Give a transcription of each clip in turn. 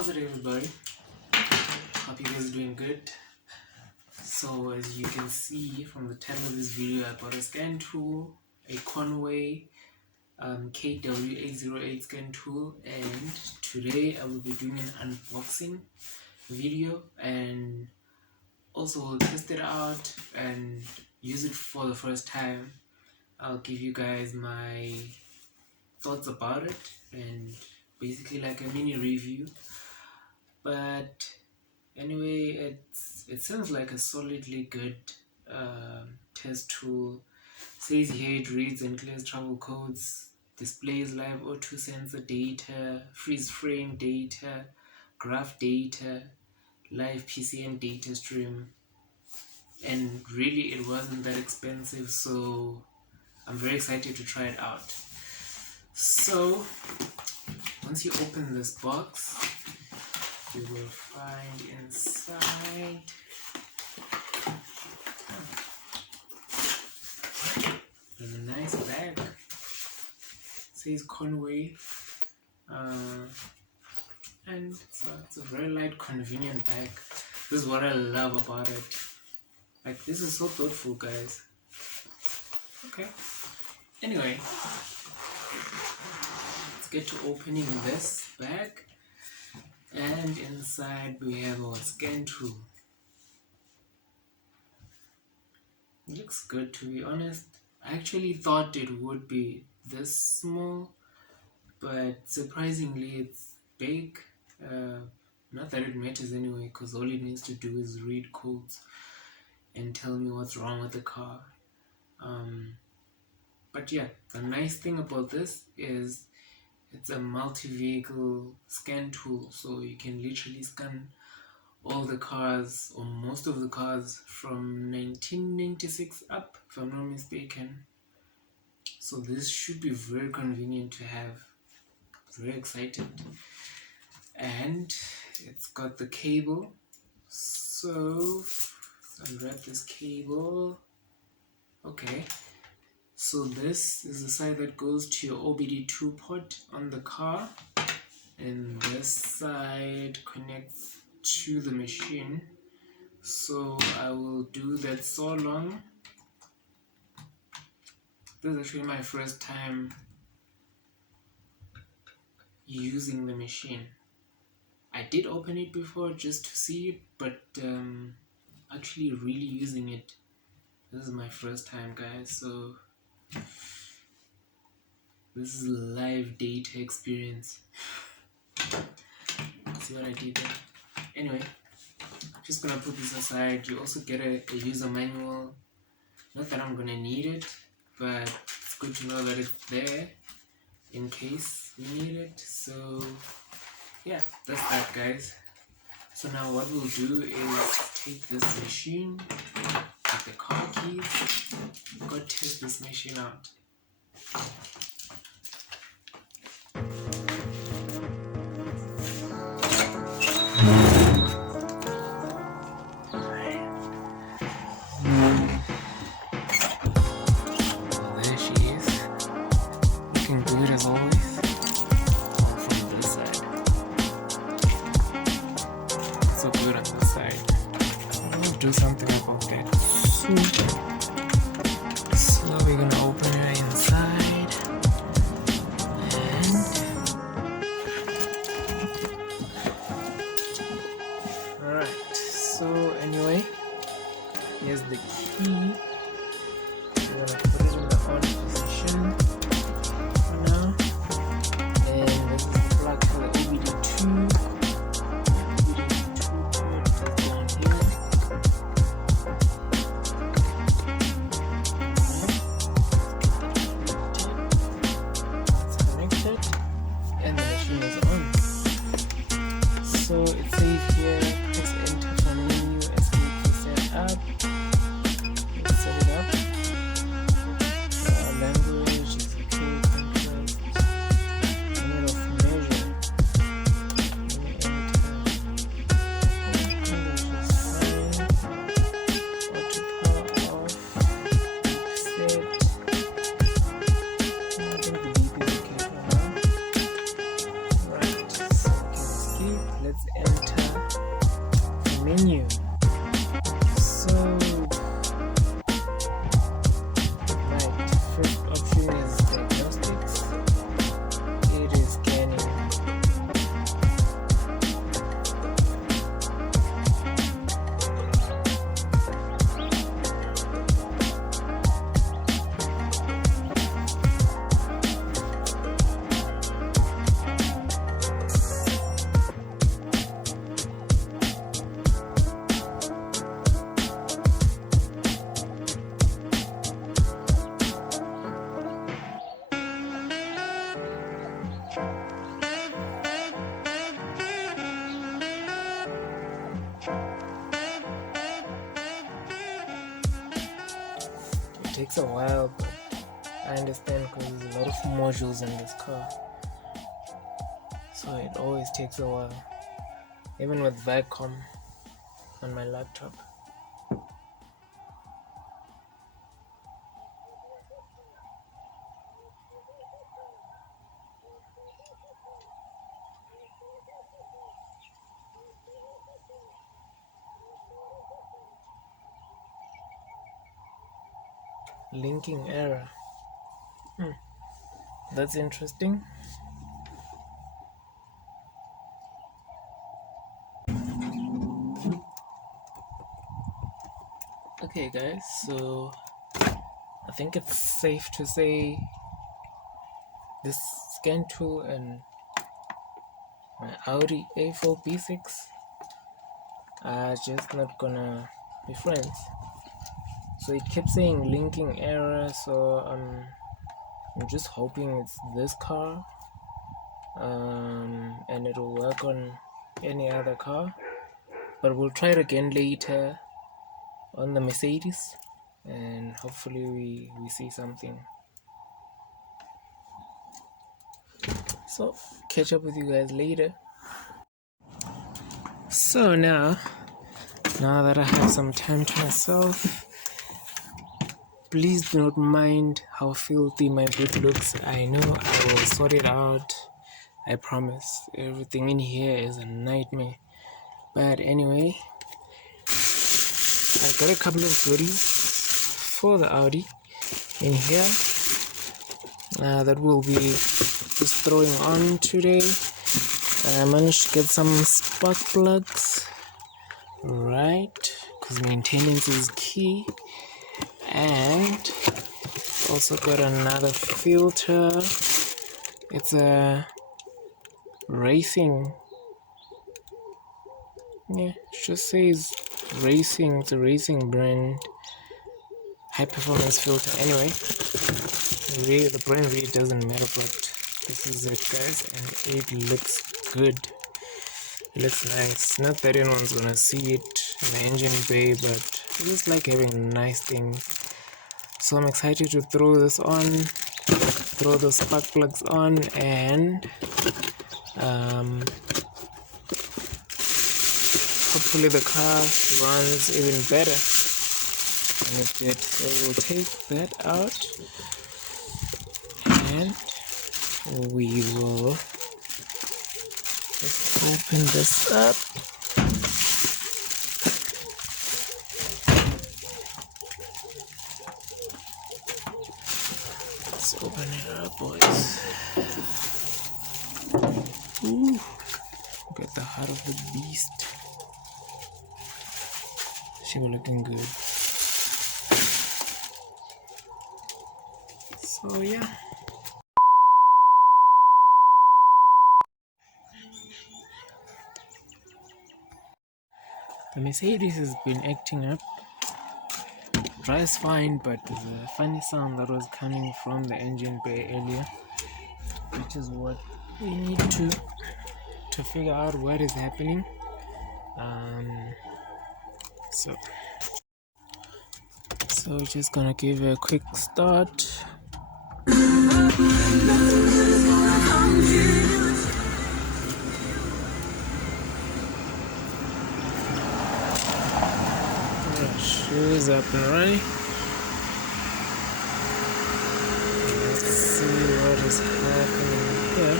How's it, everybody? Hope you guys are doing good. So as you can see from the title of this video, I bought a scan tool, a Konnwei KW808 scan tool, and today I will be doing an unboxing video and also test it out and use it for the first time. I'll give you guys my thoughts about it and basically like a mini review. But anyway, it sounds like a solidly good test tool. Says here it reads and clears travel codes, displays live O2 sensor data, freeze frame data, graph data, live PCM data stream, and really it wasn't that expensive, so I'm very excited to try it out. So once you open this box, you will find inside there's a nice bag. It says Konnwei, and it's a very light, convenient bag. This is what I love about it. Like, this is so thoughtful, guys. Okay. Anyway, let's get to opening this bag. And inside we have our scan tool. It looks good, to be honest. I actually thought it would be this small, but surprisingly it's big. Not that it matters anyway, because all it needs to do is read codes and tell me what's wrong with the car. But yeah, the nice thing about this is it's a multi-vehicle scan tool, so you can literally scan all the cars, or most of the cars, from 1996 up, if I'm not mistaken. So this should be very convenient to have. Very excited. And it's got the cable. So let's unwrap this cable. Okay. So this is the side that goes to your OBD2 port on the car, and this side connects to the machine. So I will do that so long. This is actually my first time using the machine. I did open it before just to see it, but actually really using it, this is my first time, guys. So this is a live data experience. See what I did there? Anyway, just gonna put this aside. You also get a user manual. Not that I'm gonna need it, but it's good to know that it's there in case we need it. So yeah, that's that, guys. So now what we'll do is take this machine, take the car keys, go test this machine out. There she is, looking good as always. From this side, so good on this side. I'll do something about that. So we're gonna open her inside, and alright, so anyway, here's the key. We're gonna put it in the on position for now, and this is the plug for the OBD2. So it says here, press enter for menu, escape to set up. Let's set it up. Language is okay, contrast, unit of measure. Enter. English is fine. Auto power off. Set. I think the beep is okay for now. Right, so we can skip. let's enter the menu. So right, first option is diagnostics. It is scanning. It takes a while, but I understand because there's a lot of modules in this car, so it always takes a while, even with Vicom on my laptop. Linking error. That's interesting. Okay guys, so I think it's safe to say this scan tool and my Audi A4 B6 are just not gonna be friends. So it kept saying linking error, so I'm just hoping it's this car, and it'll work on any other car, but we'll try it again later on the Mercedes, and hopefully we see something. So catch up with you guys later. So now that I have some time to myself, please do not mind how filthy my boot looks. I know I will sort it out, I promise. Everything in here is a nightmare. But anyway, I got a couple of goodies for the Audi in here that we'll be just throwing on today. I managed to get some spark plugs, right, because maintenance is key, and also got another filter. It's a racing, it just says racing, it's a racing brand high performance filter. Anyway, the brand really doesn't matter, but this is it guys, and it looks good. It looks nice. Not that anyone's gonna see it in the engine bay, but I just like having nice things. So I'm excited to throw this on, throw the spark plugs on, and hopefully the car runs even better than it did. So we'll take that out and we will just open this up. Let's open it up, boys. Ooh, look at the heart of the beast. She was looking good. So yeah. The Mercedes has been acting up. Drives fine, but there's a funny sound that was coming from the engine bay earlier, which is what we need to figure out what is happening. So just gonna give it a quick start. Shoes up and running. Let's see what is happening here.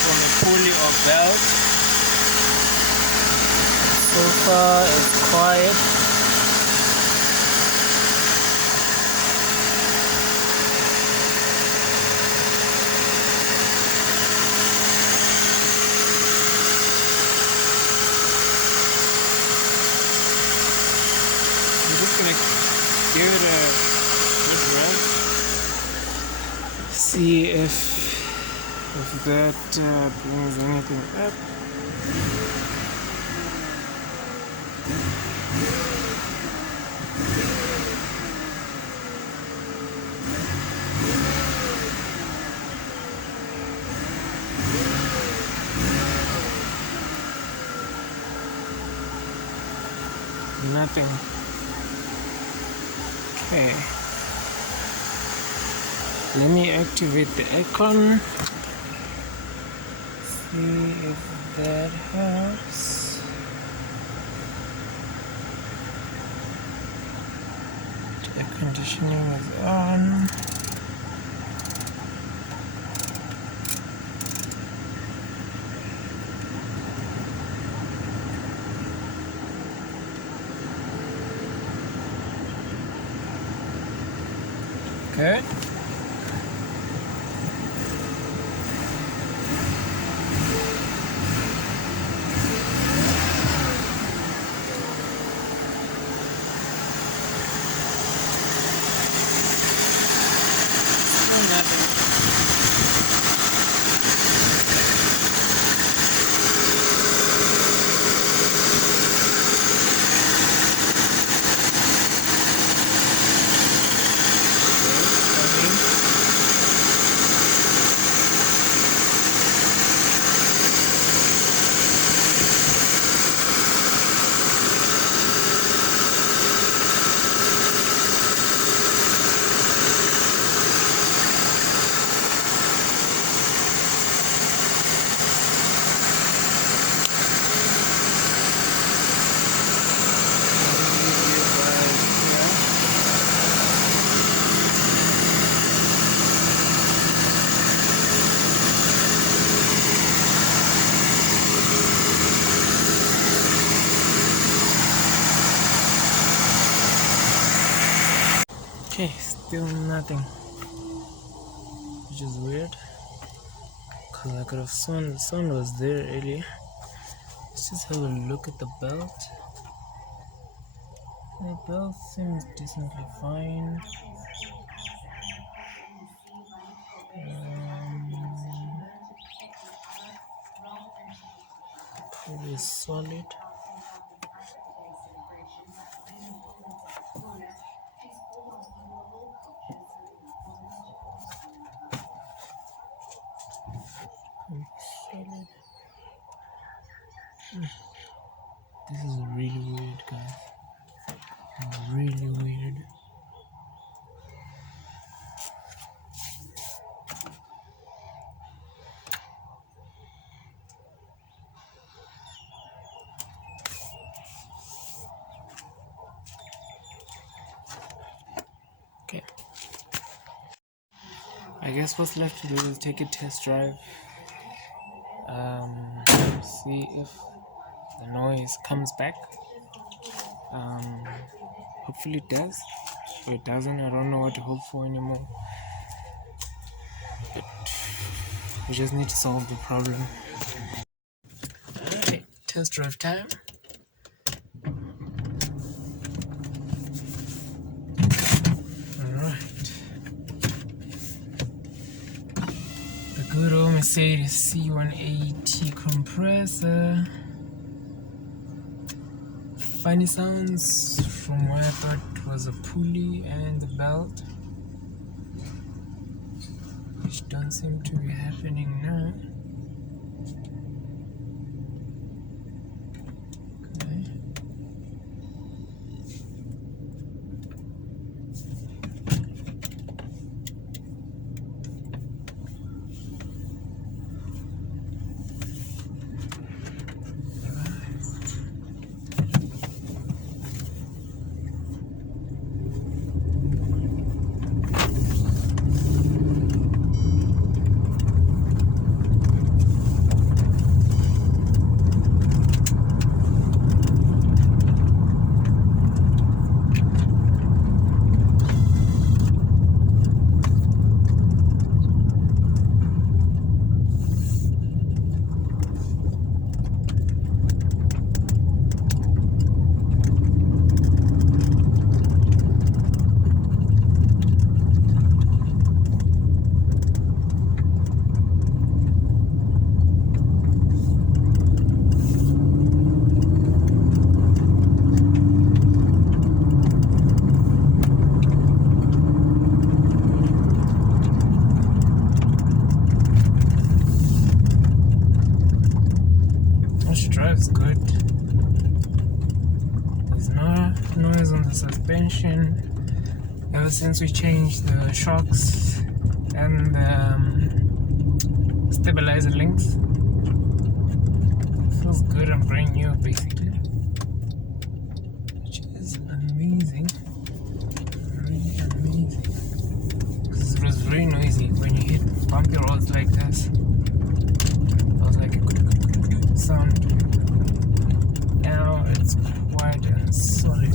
from a pulley or belt. So far it's quiet. I'm just gonna give it a good run. See if that brings anything up. Nothing. Okay. Let me activate the icon. See if that helps. Air conditioning is on. Okay. Okay, still nothing, which is weird because I could have sworn the sun was there earlier. Let's just have a look at the belt. The belt seems decently fine. Pretty solid. This is really weird, guys. Really weird. Okay. I guess what's left to do is take a test drive. See if the noise comes back. Hopefully it does. If it doesn't, I don't know what to hope for anymore. But we just need to solve the problem. Alright, test drive time. Alright. The good old Mercedes C180 compressor. Funny sounds from where I thought it was a pulley and the belt, which don't seem to be happening now. Okay. drives good. There's no noise on the suspension. Ever since we changed the shocks and the stabilizer links, it feels good and brand new basically, which is amazing. Really amazing. Because it was very noisy when you hit bumpy roads like this. It was like a good sound. Now it's quiet and solid.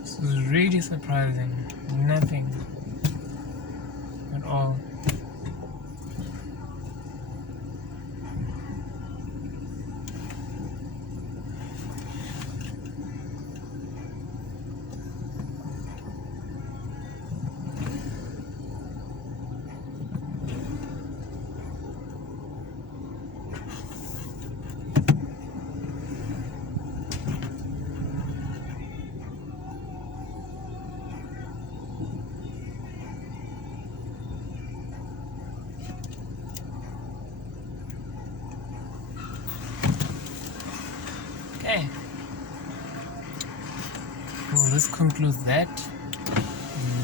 This was really surprising. Nothing at all. Okay. Well, this concludes that.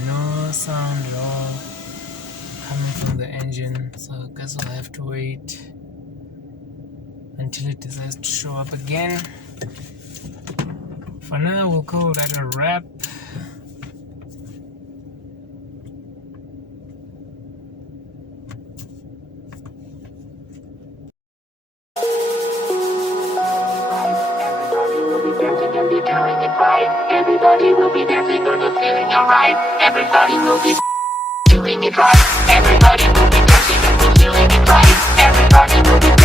No sound at all coming from the engine, so I guess I'll have to wait until it decides to show up again. For now, we'll call that a wrap. Everybody will be dancing on the feeling alright. Everybody will be doing it right. Everybody will be dancing and feeling it right. Everybody will be